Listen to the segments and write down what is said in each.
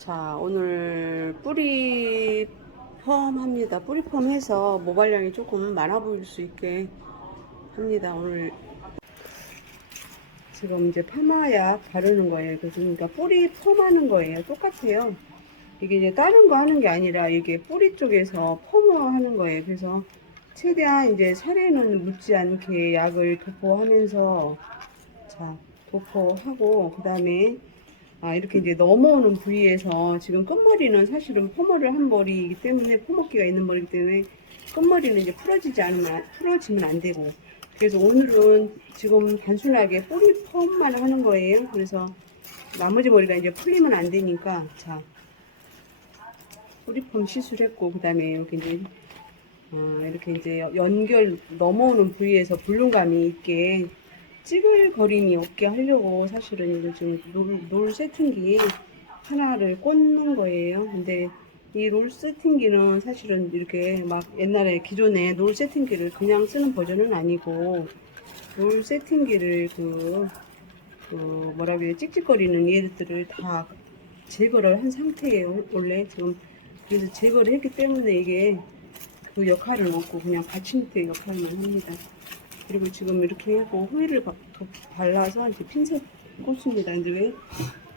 자, 오늘 뿌리 펌 합니다. 뿌리 펌 해서 모발량이 조금 많아 보일 수 있게 합니다. 오늘 지금 이제 파마약 바르는 거예요. 그러니까 뿌리 펌 하는 거예요. 똑같아요. 이게 이제 다른 거 하는 게 아니라 이게 뿌리 쪽에서 펌을 하는 거예요. 그래서 최대한 이제 살에는 묻지 않게 약을 도포하면서, 자, 도포하고 그 다음에 이렇게 이제 넘어오는 부위에서 지금 끝머리는 사실은 포머를 한 머리이기 때문에 포머기가 있는 머리이기 때문에 끝머리는 이제 풀어지면 안 되고, 그래서 오늘은 지금 단순하게 뿌리 펌만 하는 거예요. 그래서 나머지 머리가 이제 풀리면 안 되니까, 자, 뿌리 펌 시술했고, 그 다음에 여기 이제 이렇게 이제 연결 넘어오는 부위에서 볼륨감이 있게 찌글거림이 없게 하려고 사실은 이거 지금 롤 세팅기 하나를 꽂는 거예요. 근데 이 롤 세팅기는 사실은 이렇게 막 옛날에 기존에 롤 세팅기를 그냥 쓰는 버전은 아니고, 롤 세팅기를 그 뭐라고 해야, 찍찍거리는 얘들을 다 제거를 한 상태예요. 원래 지금 그래서 제거를 했기 때문에 이게 그 역할은 없고 그냥 받침대 역할만 합니다. 그리고 지금 이렇게 하고 호일을 발라서 이제 핀셋 꽂습니다. 이제 왜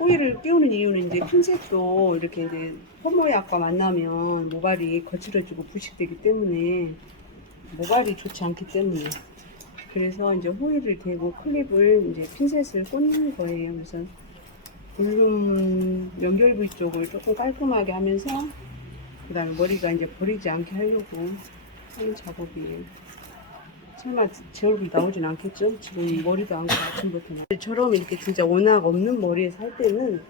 호일을 끼우는 이유는 이제 핀셋도 이렇게 이제 펌모약과 만나면 모발이 거칠어지고 부식되기 때문에, 모발이 좋지 않기 때문에, 그래서 이제 호일을 대고 클립을 이제 핀셋을 꽂는 거예요. 그래서 볼륨 연결 부위 쪽을 조금 깔끔하게 하면서 그 다음에 머리가 이제 버리지 않게 하려고 하는 작업이에요. 설마 제 얼굴 나오진 않겠죠? 지금 머리도 안 감고 아침부터 저처럼 이렇게 진짜 워낙 없는 머리에서 할 때는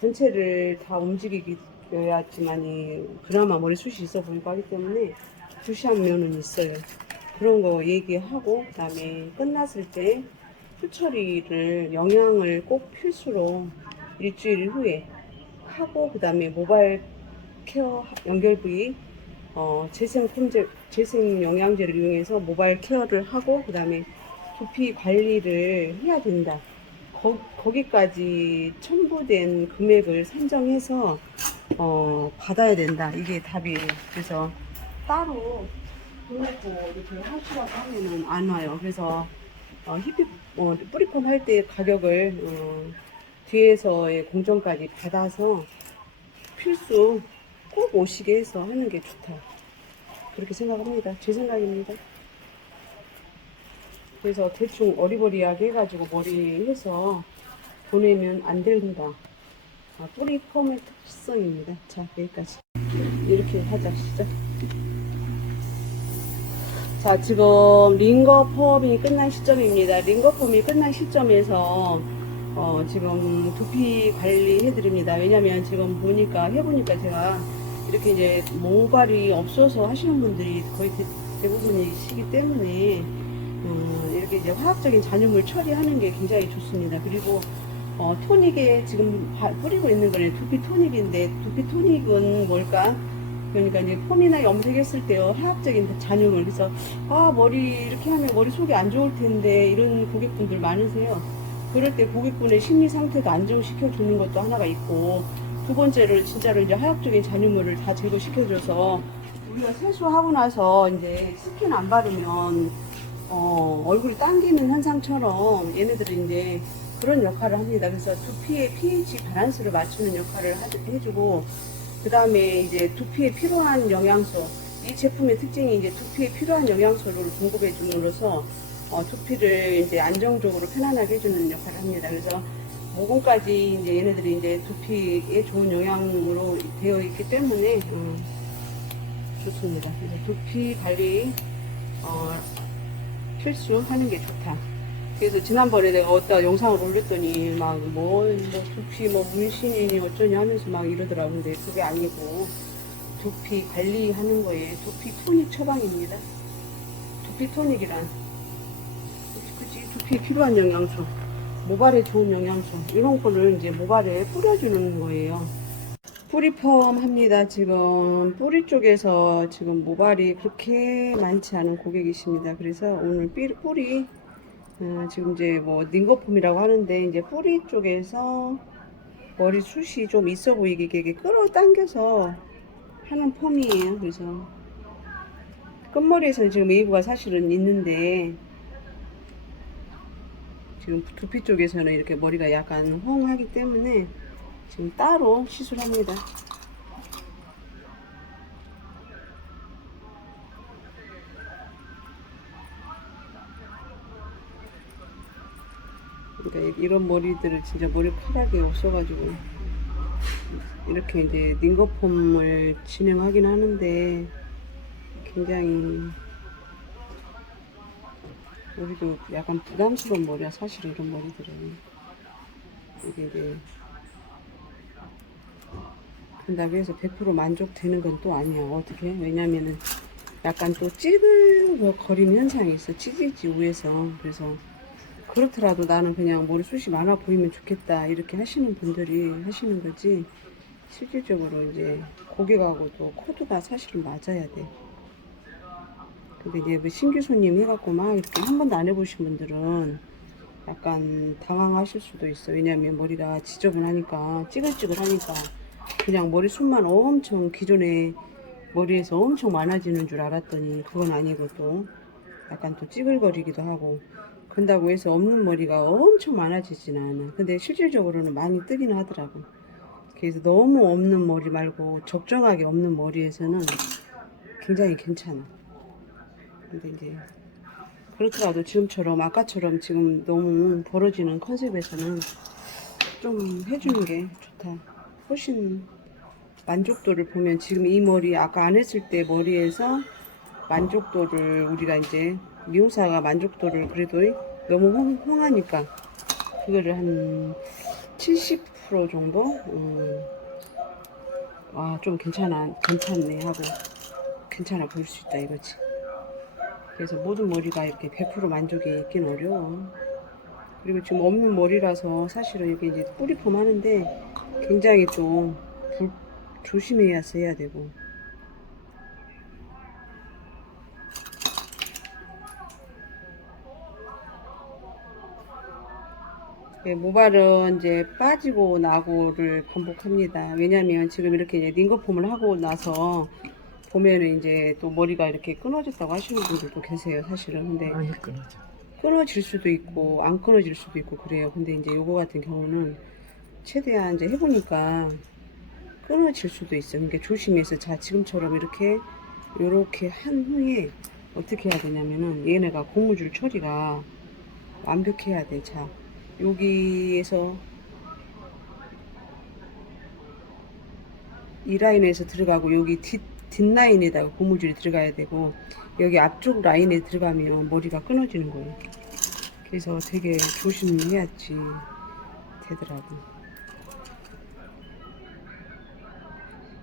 전체를 다 움직이야지만이 그나마 머리숱이 있어 보이고 하기 때문에 부시한 면은 있어요. 그런 거 얘기하고, 그 다음에 끝났을 때 후 처리를 영양을 꼭 필수로 일주일 후에 하고, 그 다음에 모발 케어 연결 부위 재생 영양제를 이용해서 모발 케어를 하고, 그 다음에 두피 관리를 해야 된다. 거기까지 첨부된 금액을 산정해서 받아야 된다. 이게 답이에요. 그래서 따로 돈 내고 이렇게 하시라고 하면은 안 와요. 그래서 뿌리펌 할 때 가격을 뒤에서의 공정까지 받아서 필수 꼭 오시게 해서 하는 게 좋다. 그렇게 생각합니다. 제 생각입니다. 그래서 대충 어리버리하게 해가지고 머리 해서 보내면 안 된다. 뿌리 펌의 특성입니다. 자, 여기까지. 이렇게 하자, 시작. 자, 지금 링거 펌이 끝난 시점입니다. 링거 펌이 끝난 시점에서 지금 두피 관리 해드립니다. 왜냐면 지금 해보니까 제가 이렇게 이제 모발이 없어서 하시는 분들이 거의 대부분이시기 때문에 이렇게 이제 화학적인 잔여물 처리하는 게 굉장히 좋습니다. 그리고 토닉에 지금 뿌리고 있는 거는 두피 토닉인데, 두피 토닉은 뭘까? 그러니까 이제 폼이나 염색했을 때요, 화학적인 잔여물. 그래서 머리 이렇게 하면 머리 속이 안 좋을 텐데 이런 고객분들 많으세요. 그럴 때 고객분의 심리 상태도 안정시켜 주는 것도 하나가 있고, 두 번째로 진짜로 이제 화학적인 잔여물을 다 제거시켜줘서 우리가 세수하고 나서 이제 스킨 안 바르면 얼굴이 당기는 현상처럼 얘네들은 이제 그런 역할을 합니다. 그래서 두피의 pH 밸런스를 맞추는 역할을 해주고, 그 다음에 이제 두피에 필요한 영양소, 이 제품의 특징이 이제 두피에 필요한 영양소를 공급해 줌으로써 두피를 이제 안정적으로 편안하게 해주는 역할을 합니다. 그래서 모공까지 이제 얘네들이 이제 두피에 좋은 영양으로 되어 있기 때문에 좋습니다. 그래서 두피 관리 필수 하는 게 좋다. 그래서 지난번에 내가 어디다 영상을 올렸더니 두피 문신이니 어쩌니 하면서 막 이러더라고. 근데 그게 아니고 두피 관리하는 거에 두피 토닉 처방입니다. 두피 토닉이란 그치, 두피에 필요한 영양소, 모발에 좋은 영양소, 이런 거를 이제 모발에 뿌려주는 거예요. 뿌리펌 합니다. 지금 뿌리 쪽에서 지금 모발이 그렇게 많지 않은 고객이십니다. 그래서 오늘 지금 이제 링거폼이라고 하는데, 이제 뿌리 쪽에서 머리숱이 좀 있어 보이게 이게 끌어당겨서 하는 펌이에요. 그래서 끝머리에서는 지금 웨이브가 사실은 있는데 지금 두피 쪽에서는 이렇게 머리가 약간 헝하기 때문에 지금 따로 시술합니다. 그러니까 이런 머리들을 진짜 머리카락이 없어가지고 이렇게 이제 링거폼을 진행하긴 하는데 굉장히 머리도 약간 부담스러운 머리야. 사실 이런 머리들은 이게 이제 근다고 해서 100% 만족되는 건 또 아니야. 어떻게? 왜냐면은 약간 또 찌글거리는 현상이 있어. 찌질지 위에서. 그래서 그렇더라도 나는 그냥 머리숱이 많아 보이면 좋겠다 이렇게 하시는 분들이 하시는 거지, 실질적으로 이제 고객하고도 코드가 사실은 맞아야 돼. 근데 이제 뭐 신규 손님 해갖고 막 이렇게 한 번도 안 해보신 분들은 약간 당황하실 수도 있어. 왜냐면 머리가 지저분하니까, 찌글찌글하니까 그냥 머리숱만 엄청 기존에 머리에서 엄청 많아지는 줄 알았더니 그건 아니고 또 약간 또 찌글거리기도 하고, 그런다고 해서 없는 머리가 엄청 많아지지는 않아. 근데 실질적으로는 많이 뜨긴 하더라고. 그래서 너무 없는 머리 말고 적정하게 없는 머리에서는 굉장히 괜찮아. 근데 이제 그렇더라도 지금처럼 아까처럼 지금 너무 벌어지는 컨셉에서는 좀 해주는 게 좋다. 훨씬 만족도를 보면 지금 이 머리 아까 안 했을 때 머리에서 만족도를 우리가 이제 미용사가 만족도를 그래도 너무 홍하니까 그거를 한 70% 정도 좀 괜찮네 하고 괜찮아 보일 수 있다 이거지. 그래서 모든 머리가 이렇게 100% 만족이 있긴 어려워. 그리고 지금 없는 머리라서 사실은 이게 이제 뿌리폼 하는데 굉장히 좀 조심해야 해야 되고. 예, 모발은 이제 빠지고 나고를 반복합니다. 왜냐면 지금 이렇게 이제 링거폼을 하고 나서 보면은 이제 또 머리가 이렇게 끊어졌다고 하시는 분들도 계세요, 사실은. 근데 많이 끊어져. 끊어질 수도 있고 안 끊어질 수도 있고 그래요. 근데 이제 요거 같은 경우는 최대한 이제 해보니까 끊어질 수도 있어요. 그러니까 조심해서, 자 지금처럼 이렇게 한 후에 어떻게 해야 되냐면은 얘네가 고무줄 처리가 완벽해야 돼. 자 여기에서 이 라인에서 들어가고 여기 뒷라인에다가 고무줄이 들어가야 되고 여기 앞쪽 라인에 들어가면 머리가 끊어지는 거예요. 그래서 되게 조심해야지 되더라고.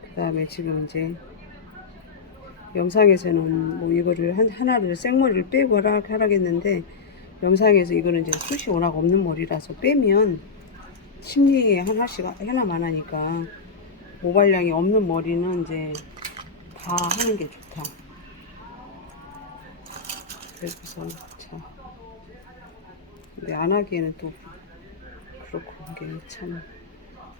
그 다음에 지금 이제 영상에서는 뭐 이거를 하나를 생머리를 빼고 하라겠는데, 영상에서 이거는 이제 숱이 워낙 없는 머리라서 빼면 심리에 하나만 하니까 모발량이 없는 머리는 이제 다 하는 게 좋다. 그래서 자, 근데 안 하기에는 또 그렇고 이게 참,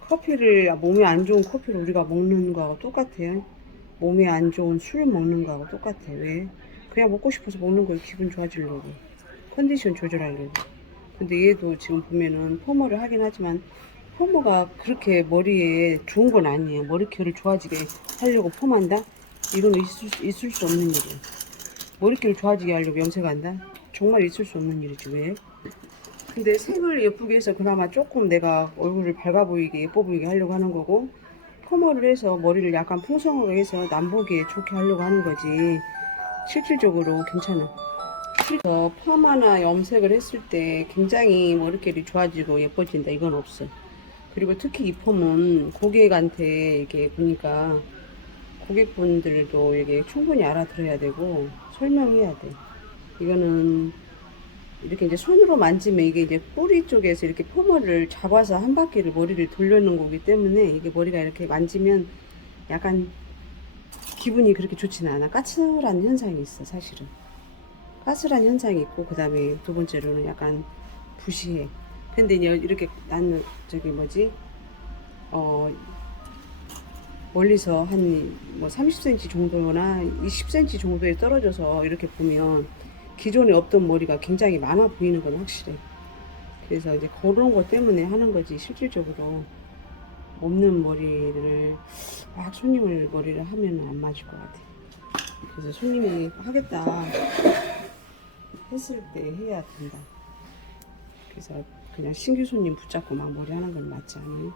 커피를 몸에 안 좋은 커피를 우리가 먹는 거하고 똑같아요. 몸에 안 좋은 술 먹는 거하고 똑같아. 왜? 그냥 먹고 싶어서 먹는 거예요. 기분 좋아지려고, 컨디션 조절하려고. 근데 얘도 지금 보면은 펌어를 하긴 하지만 펌어가 그렇게 머리에 좋은 건 아니에요. 머리결을 좋아지게 하려고 펌한다? 이건 있을 수 없는 일이에요. 머리결을 좋아지게 하려고 염색한다? 정말 있을 수 없는 일이지. 왜? 근데 색을 예쁘게 해서 그나마 조금 내가 얼굴을 밝아 보이게 예뻐 보이게 하려고 하는 거고, 펌어를 해서 머리를 약간 풍성하게 해서 남보기에 좋게 하려고 하는 거지, 실질적으로 괜찮아. 그래서 펌하나 염색을 했을 때 굉장히 머릿결이 좋아지고 예뻐진다 이건 없어. 그리고 특히 이 펌은 고객한테 이게 보니까 고객분들도 이게 충분히 알아들어야 되고 설명해야 돼. 이거는 이렇게 이제 손으로 만지면 이게 이제 뿌리 쪽에서 이렇게 펌을 잡아서 한 바퀴를 머리를 돌려놓은 거기 때문에 이게 머리가 이렇게 만지면 약간 기분이 그렇게 좋지는 않아. 까칠한 현상이 있어 사실은. 까슬한 현상이 있고, 그 다음에 두 번째로는 약간 부시해. 근데 이제 이렇게 나는 저기 뭐지, 멀리서 한 뭐 30cm 정도나 20cm 정도에 떨어져서 이렇게 보면 기존에 없던 머리가 굉장히 많아 보이는 건 확실해. 그래서 이제 그런 것 때문에 하는 거지, 실질적으로 없는 머리를 막 손님을 머리를 하면 안 맞을 것 같아. 그래서 손님이 하겠다 했을 때 해야 된다. 그래서 그냥 신규 손님 붙잡고 막 머리 하는 건 맞지 않아요?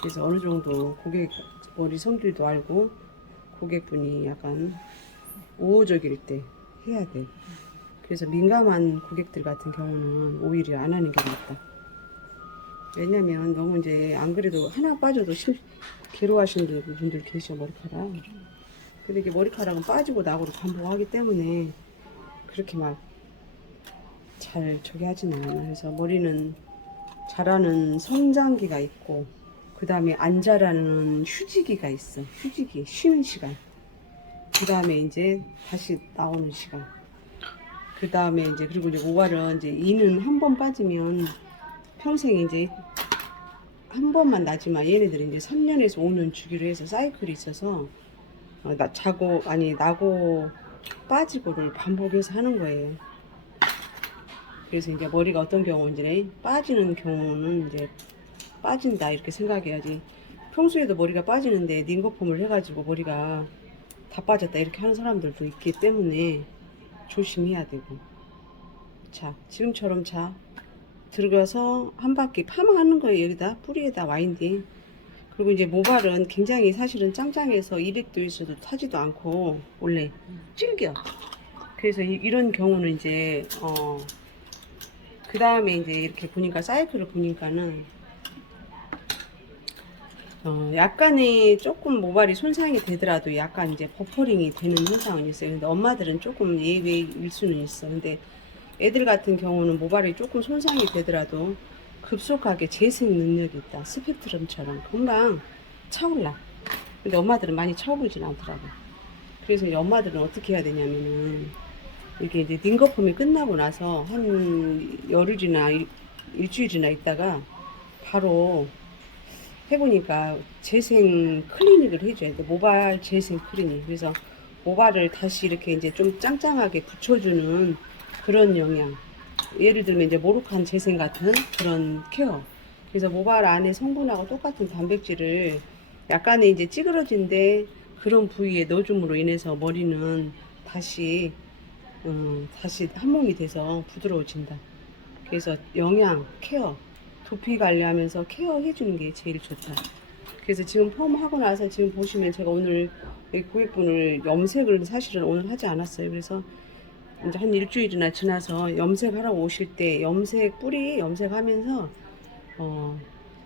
그래서 어느 정도 고객 머리 성질도 알고 고객분이 약간 우호적일 때 해야 돼. 그래서 민감한 고객들 같은 경우는 오히려 안 하는 게 낫다. 왜냐면 너무 이제 안 그래도 하나 빠져도 괴로워하시는 분들 계셔, 머리카락. 근데 이게 머리카락은 빠지고 나고를 반복하기 때문에 그렇게 막 잘 저기 하진 않아요. 그래서 머리는 자라는 성장기가 있고, 그 다음에 안 자라는 휴지기가 있어. 휴지기, 쉬는 시간. 그 다음에 이제 다시 나오는 시간. 그 다음에 이제, 그리고 이제 모발은 이제 이는 한 번 빠지면 평생 이제 한 번만 나지만, 얘네들이 이제 3년에서 5년 주기로 해서 사이클이 있어서 나고 빠지고를 반복해서 하는 거예요. 그래서 이제 머리가 어떤 경우인지, 빠지는 경우는 이제 빠진다 이렇게 생각해야지. 평소에도 머리가 빠지는데 닝거폼을 해가지고 머리가 다 빠졌다 이렇게 하는 사람들도 있기 때문에 조심해야 되고. 자, 지금처럼 들어가서 한 바퀴 파마하는 거예요. 여기다 뿌리에다 와인딩. 그리고 이제 모발은 굉장히 사실은 짱짱해서 200도에서도 타지도 않고 원래 질겨. 그래서 이런 경우는 이제 그 다음에 이제 이렇게 보니까 사이클을 보니까는 약간의 조금 모발이 손상이 되더라도 약간 이제 버퍼링이 되는 현상은 있어요. 근데 엄마들은 조금 예외일 수는 있어. 근데 애들 같은 경우는 모발이 조금 손상이 되더라도 급속하게 재생 능력이 있다. 스펙트럼처럼 금방 차올라. 근데 엄마들은 많이 차오르진 않더라고. 그래서 이제 엄마들은 어떻게 해야 되냐면은, 이게 이제 닝거폼이 끝나고 나서 한 열흘이나 일주일이나 있다가 바로 해보니까 재생 클리닉을 해줘야 돼. 모발 재생 클리닉. 그래서 모발을 다시 이렇게 이제 좀 짱짱하게 붙여주는 그런 영양. 예를 들면 이제 모로칸 재생 같은 그런 케어. 그래서 모발 안에 성분하고 똑같은 단백질을 약간의 이제 찌그러진데 그런 부위에 넣어줌으로 인해서 머리는 다시 한 몸이 돼서 부드러워진다. 그래서 영양, 케어, 두피 관리하면서 케어 해주는 게 제일 좋다. 그래서 지금 펌 하고 나서 지금 보시면 제가 오늘 고객분을 염색을 사실은 오늘 하지 않았어요. 그래서 이제 한 일주일이나 지나서 염색하라고 오실 때 뿌리 염색하면서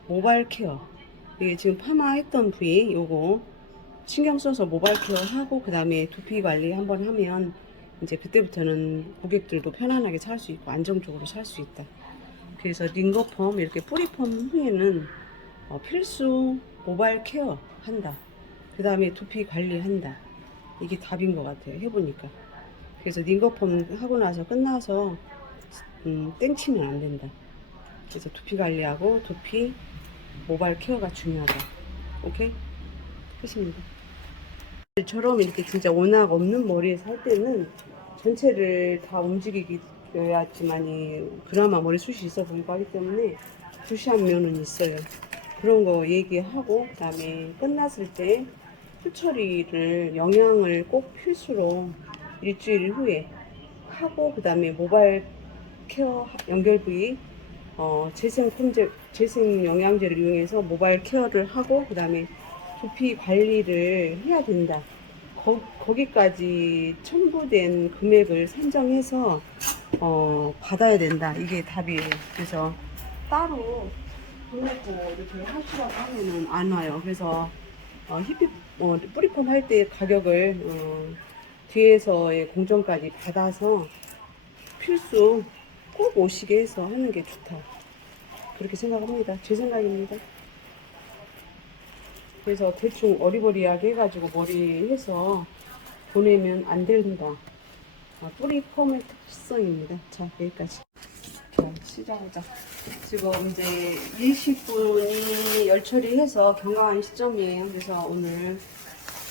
모발 케어, 이게 지금 파마했던 부위 요거 신경 써서 모발 케어 하고, 그 다음에 두피 관리 한번 하면 이제 그때부터는 고객들도 편안하게 살 수 있고 안정적으로 살 수 있다. 그래서 링거펌 이렇게 뿌리펌 후에는 필수 모발 케어 한다. 그 다음에 두피 관리한다. 이게 답인 것 같아요. 해보니까. 그래서 링거펌 하고 나서 끝나서 땡치면 안 된다. 그래서 두피 관리하고 두피 모발 케어가 중요하다. 오케이? 끝입니다. 저럼 이렇게 진짜 워낙 없는 머리에서 할 때는 전체를 다 움직이어야지만이 그나마 머리숱이 있어 보이고 하기 때문에 부시한 면은 있어요. 그런 거 얘기하고, 그 다음에 끝났을 때 후 처리를 영양을 꼭 필수로 일주일 후에 하고, 그 다음에 모발 케어 연결 부위 재생 영양제를 이용해서 모발 케어를 하고, 그 다음에 두피 관리를 해야 된다. 거기까지 첨부된 금액을 산정해서 받아야 된다. 이게 답이에요. 그래서 따로 돈 내고 이렇게 하시라고 하면은 안 와요. 그래서 뿌리펌 할 때 가격을 뒤에서의 공정까지 받아서 필수 꼭 오시게 해서 하는 게 좋다. 그렇게 생각합니다. 제 생각입니다. 그래서 대충 어리버리하게 해가지고 머리 해서 보내면 안 된다. 뿌리 펌의 특성입니다. 자, 여기까지. 자, 시작하자. 지금 이제 20분이 열 처리해서 경과한 시점이에요. 그래서 오늘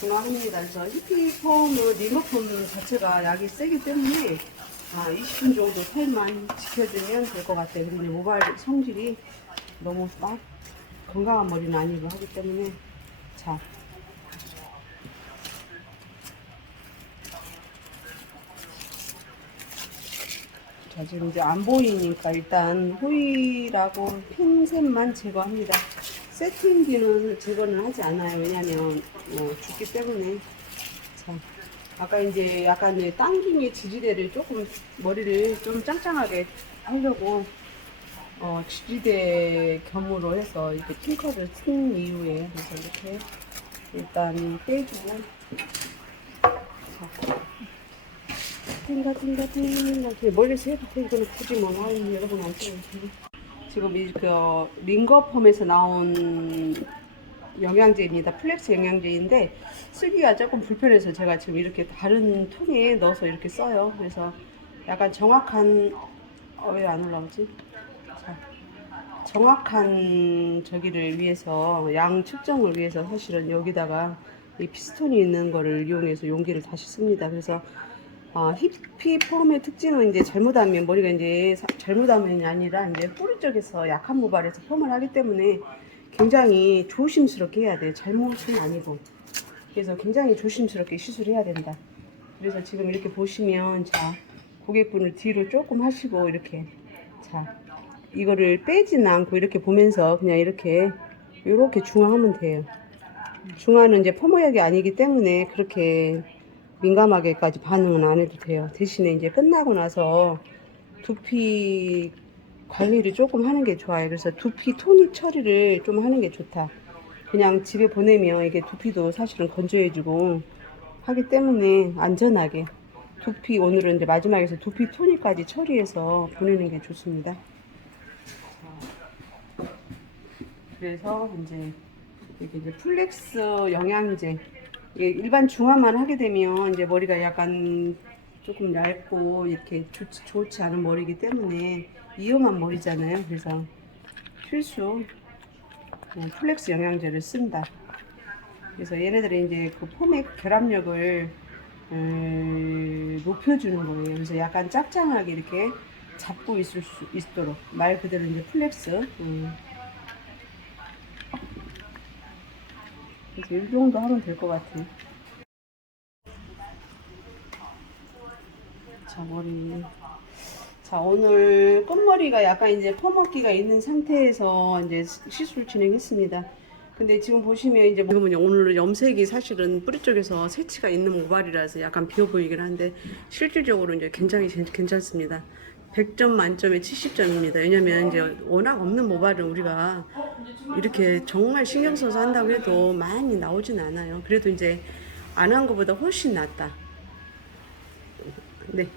중화합니다. 그래서 히피폼은 리모폼 자체가 약이 세기 때문에 20분 정도 타임만 지켜주면 될 것 같아요. 그리고 이제 모발 성질이 너무 막 건강한 머리는 아니고 하기 때문에 자. 자, 지금 이제 안 보이니까 일단 호일하고 핀셋만 제거합니다. 세팅기는 제거는 하지 않아요. 왜냐면 죽기 때문에. 자, 아까 이제 약간 당김이 지지대를 조금 머리를 좀 짱짱하게 하려고 지지대 겸으로 해서 이렇게 핑커를 쓴 이후에 그래서 이렇게 일단 빼주고 자. 띵가띵가띵가 멀리서 해도 돼. 이거는 굳이 뭐 여러분 안 써도 돼. 지금 그 링거폼에서 나온 영양제입니다. 플렉스 영양제인데 쓰기가 조금 불편해서 제가 지금 이렇게 다른 통에 넣어서 이렇게 써요. 그래서 약간 정확한 왜 안 올라오지? 자, 정확한 저기를 위해서 양 측정을 위해서 사실은 여기다가 이 피스톤이 있는 거를 이용해서 용기를 다시 씁니다. 그래서 히피폼의 특징은 이제 잘못하면 머리가 이제 잘못하면이 아니라 이제 뿌리 쪽에서 약한 모발에서 펌을 하기 때문에 굉장히 조심스럽게 해야 돼요. 잘못은 아니고. 그래서 굉장히 조심스럽게 시술해야 된다. 그래서 지금 이렇게 보시면 자 고객분을 뒤로 조금 하시고 이렇게 자 이거를 빼지는 않고 이렇게 보면서 그냥 이렇게 중화하면 돼요. 중화는 이제 펌어약이 아니기 때문에 그렇게 민감하게까지 반응은 안 해도 돼요. 대신에 이제 끝나고 나서 두피 관리를 조금 하는 게 좋아요. 그래서 두피 토닉 처리를 좀 하는 게 좋다. 그냥 집에 보내면 이게 두피도 사실은 건조해지고 하기 때문에 안전하게 두피 오늘은 이제 마지막에서 두피 토닉까지 처리해서 보내는 게 좋습니다. 그래서 이제 이게 플렉스 영양제 일반 중화만 하게 되면 이제 머리가 약간 조금 얇고 이렇게 좋지 않은 머리이기 때문에 위험한 머리잖아요. 그래서 필수 플렉스 영양제를 쓴다. 그래서 얘네들이 이제 그 폼의 결합력을 높여주는 거예요. 그래서 약간 짭짱하게 이렇게 잡고 있을 수 있도록 말 그대로 이제 플렉스. 그래서 이 정도 하면 될 것 같아요. 자, 머리. 자, 오늘 끝머리가 약간 이제 퍼먹기가 있는 상태에서 이제 시술 진행했습니다. 근데 지금 보시면 이제 오늘 염색이 사실은 뿌리 쪽에서 새치가 있는 모발이라서 약간 비어 보이긴 한데 실질적으로 이제 굉장히 괜찮습니다. 100점 만점에 70점입니다. 왜냐면 이제 워낙 없는 모발은 우리가 이렇게 정말 신경 써서 한다고 해도 많이 나오진 않아요. 그래도 이제 안 한 것보다 훨씬 낫다. 네.